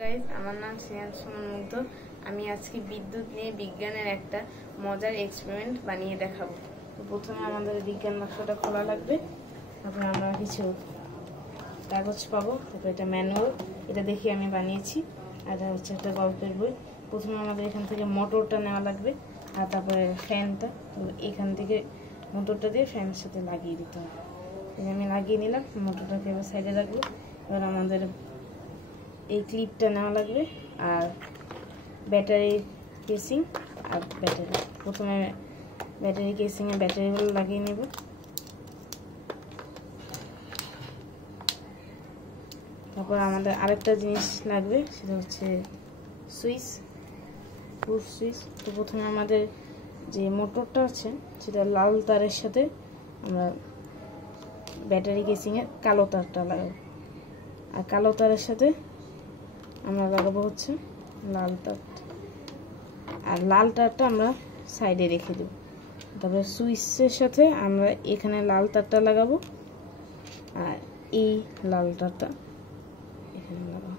Guys, আমার নাম শ্রেয়ান সুমন মুগ্ধ। আমি আজকে বিদ্যুৎ নিয়ে বিজ্ঞানের একটা মজার এক্সপেরিমেন্ট বানিয়ে দেখাবো। তো প্রথমে আমাদের বিজ্ঞান বাক্সটা খোলা লাগবে, তারপরে আমরা কিছু কাগজ পাবো, তারপরে এটা ম্যানুয়াল, এটা দেখে আমি বানিয়েছি, আর এটা হচ্ছে একটা গল্পের বই। প্রথমে আমাদের এখান থেকে মোটরটা নেওয়া লাগবে, আর তারপরে ফ্যানটা। তো এখান থেকে মোটরটা দিয়ে ফ্যানের সাথে লাগিয়ে দিতে হবে। আমি লাগিয়ে নিলাম, মোটরটাকে এবার সাইডে রাখবো। এবার আমাদের এই ক্লিপটা নেওয়া লাগবে, আর ব্যাটারি কেসিং আর ব্যাটারি। প্রথমে ব্যাটারি কেসিংয়ে ব্যাটারিগুলো লাগিয়ে নেব। তারপর আমাদের আরেকটা জিনিস লাগবে, সেটা হচ্ছে সুইচ, পুশ সুইচ। তো প্রথমে আমাদের যে মোটরটা আছে সেটা লাল তারের সাথে আমরা ব্যাটারি কেসিংয়ের কালো তারটা লাগাবো, আর কালো তারের সাথে আমরা লাগাবো হচ্ছে লাল তারটা, আর লাল তারটা আমরা সাইডে রেখে দেব। তারপরে সুইচের সাথে আমরা এখানে লাল তারটা লাগাবো, আর এই লাল তারটা এখানে লাগাবো।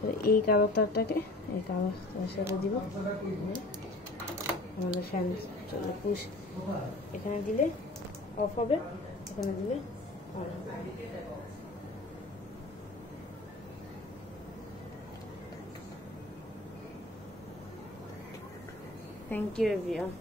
তো এই কালো তারটাকে এই কালো তারের সাথে দিব। আমাদের ফ্যান চলে, পুশ এখানে দিলে অফ হবে, এখানে দিলে অন হবে। Thank you everyone.